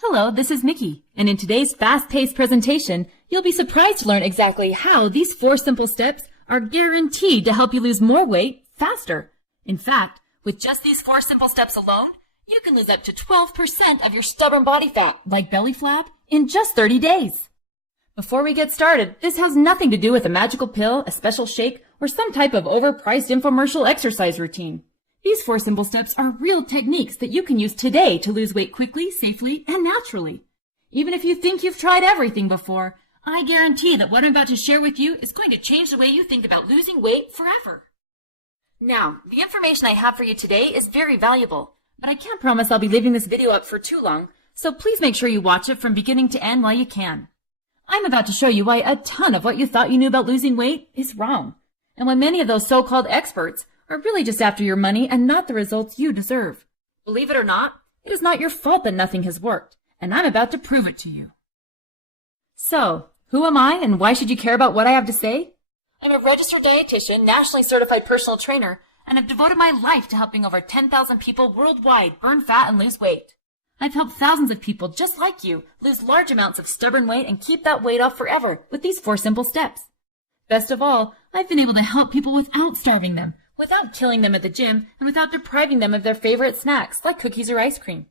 Hello, this is Nikki, and in today's fast-paced presentation, you'll be surprised to learn exactly how these 4 simple steps are guaranteed to help you lose more weight faster. In fact, with just these 4 simple steps alone, you can lose up to 12% of your stubborn body fat, like belly flab, in just 30 days. Before we get started, this has nothing to do with a magical pill, a special shake, or some type of overpriced infomercial exercise routine. These 4 simple steps are real techniques that you can use today to lose weight quickly, safely, and naturally. Even if you think you've tried everything before, I guarantee that what I'm about to share with you is going to change the way you think about losing weight forever. Now, the information I have for you today is very valuable, but I can't promise I'll be leaving this video up for too long, so please make sure you watch it from beginning to end while you can. I'm about to show you why a ton of what you thought you knew about losing weight is wrong, and why many of those so-called experts are really just after your money and not the results you deserve. Believe it or not, it is not your fault that nothing has worked, and I'm about to prove it to you. So, who am I and why should you care about what I have to say? I'm a registered dietitian, nationally certified personal trainer, and have devoted my life to helping over 10,000 people worldwide burn fat and lose weight. I've helped thousands of people just like you lose large amounts of stubborn weight and keep that weight off forever with these 4 simple steps. Best of all, I've been able to help people without starving them, without killing them at the gym, and without depriving them of their favorite snacks, like cookies or ice cream.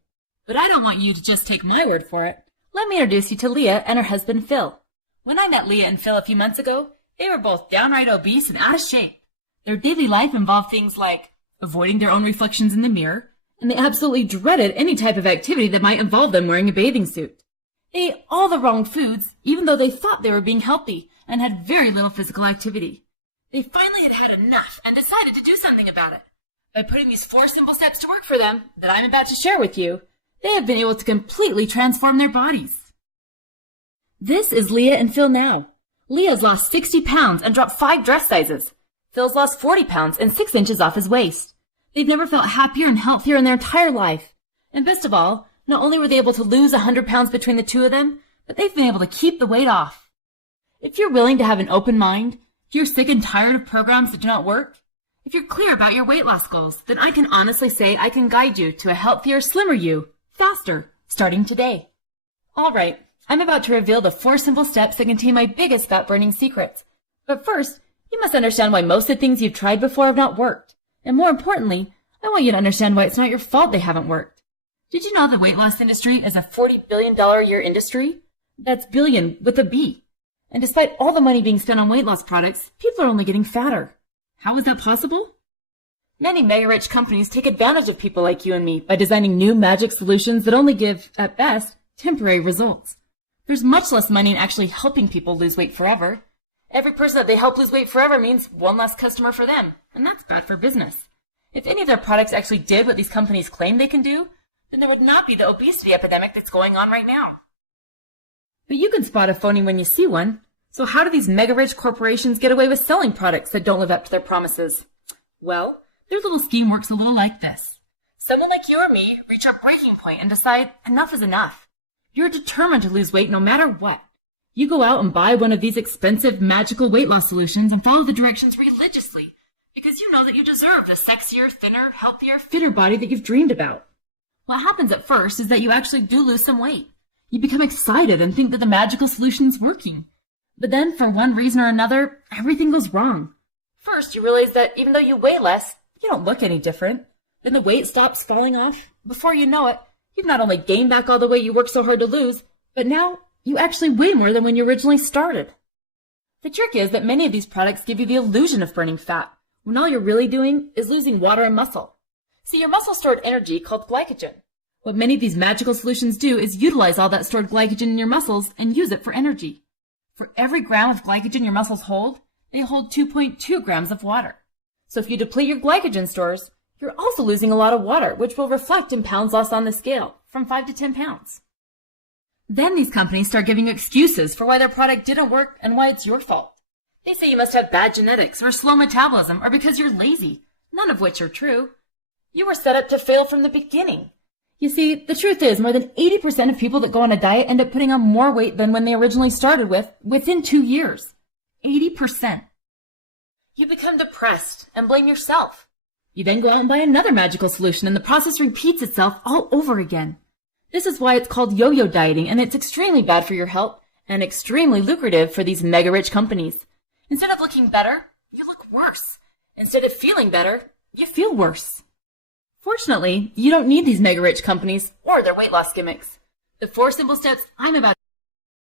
But I don't want you to just take my word for it. Let me introduce you to Leah and her husband, Phil. When I met Leah and Phil a few months ago, they were both downright obese and out of shape. Their daily life involved things like avoiding their own reflections in the mirror, and they absolutely dreaded any type of activity that might involve them wearing a bathing suit. They ate all the wrong foods, even though they thought they were being healthy, and had very little physical activity. They finally had had enough and decided to do something about it. By putting these 4 simple steps to work for them that I'm about to share with you, they have been able to completely transform their bodies. This is Leah and Phil now. Leah's lost 60 pounds and dropped 5 dress sizes. Phil's lost 40 pounds and 6 inches off his waist. They've never felt happier and healthier in their entire life. And best of all, not only were they able to lose 100 pounds between the 2 of them, but they've been able to keep the weight off. If you're willing to have an open mind, if you're sick and tired of programs that do not work, if you're clear about your weight loss goals, then I can honestly say I can guide you to a healthier, slimmer you, faster, starting today. All right, I'm about to reveal the 4 simple steps that contain my biggest fat-burning secrets. But first, you must understand why most of the things you've tried before have not worked. And more importantly, I want you to understand why it's not your fault they haven't worked. Did you know the weight loss industry is a $40 billion a year industry? That's billion with a B. And despite all the money being spent on weight loss products, people are only getting fatter. How is that possible? Many mega-rich companies take advantage of people like you and me by designing new magic solutions that only give, at best, temporary results. There's much less money in actually helping people lose weight forever. Every person that they help lose weight forever means one less customer for them, and that's bad for business. If any of their products actually did what these companies claim they can do, then there would not be the obesity epidemic that's going on right now. But you can spot a phony when you see one. So how do these mega-rich corporations get away with selling products that don't live up to their promises? Well, their little scheme works a little like this. Someone like you or me reach a breaking point and decide enough is enough. You're determined to lose weight no matter what. You go out and buy one of these expensive, magical weight loss solutions and follow the directions religiously because you know that you deserve the sexier, thinner, healthier, fitter body that you've dreamed about. What happens at first is that you actually do lose some weight. You become excited and think that the magical solution's working. But then, for one reason or another, everything goes wrong. First, you realize that even though you weigh less, you don't look any different. Then the weight stops falling off. Before you know it, you've not only gained back all the weight you worked so hard to lose, but now you actually weigh more than when you originally started. The trick is that many of these products give you the illusion of burning fat, when all you're really doing is losing water and muscle. See, your muscle stored energy called glycogen. What many of these magical solutions do is utilize all that stored glycogen in your muscles and use it for energy. For every gram of glycogen your muscles hold, they hold 2.2 grams of water. So if you deplete your glycogen stores, you're also losing a lot of water, which will reflect in pounds lost on the scale, from 5 to 10 pounds. Then these companies start giving you excuses for why their product didn't work and why it's your fault. They say you must have bad genetics or slow metabolism or because you're lazy, none of which are true. You were set up to fail from the beginning. You see, the truth is more than 80% of people that go on a diet end up putting on more weight than when they originally started with within 2 years. 80%. You become depressed and blame yourself. You then go out and buy another magical solution and the process repeats itself all over again. This is why it's called yo-yo dieting, and it's extremely bad for your health and extremely lucrative for these mega-rich companies. Instead of looking better, you look worse. Instead of feeling better, you feel worse. Fortunately, you don't need these mega-rich companies or their weight loss gimmicks. The 4 simple steps I'm about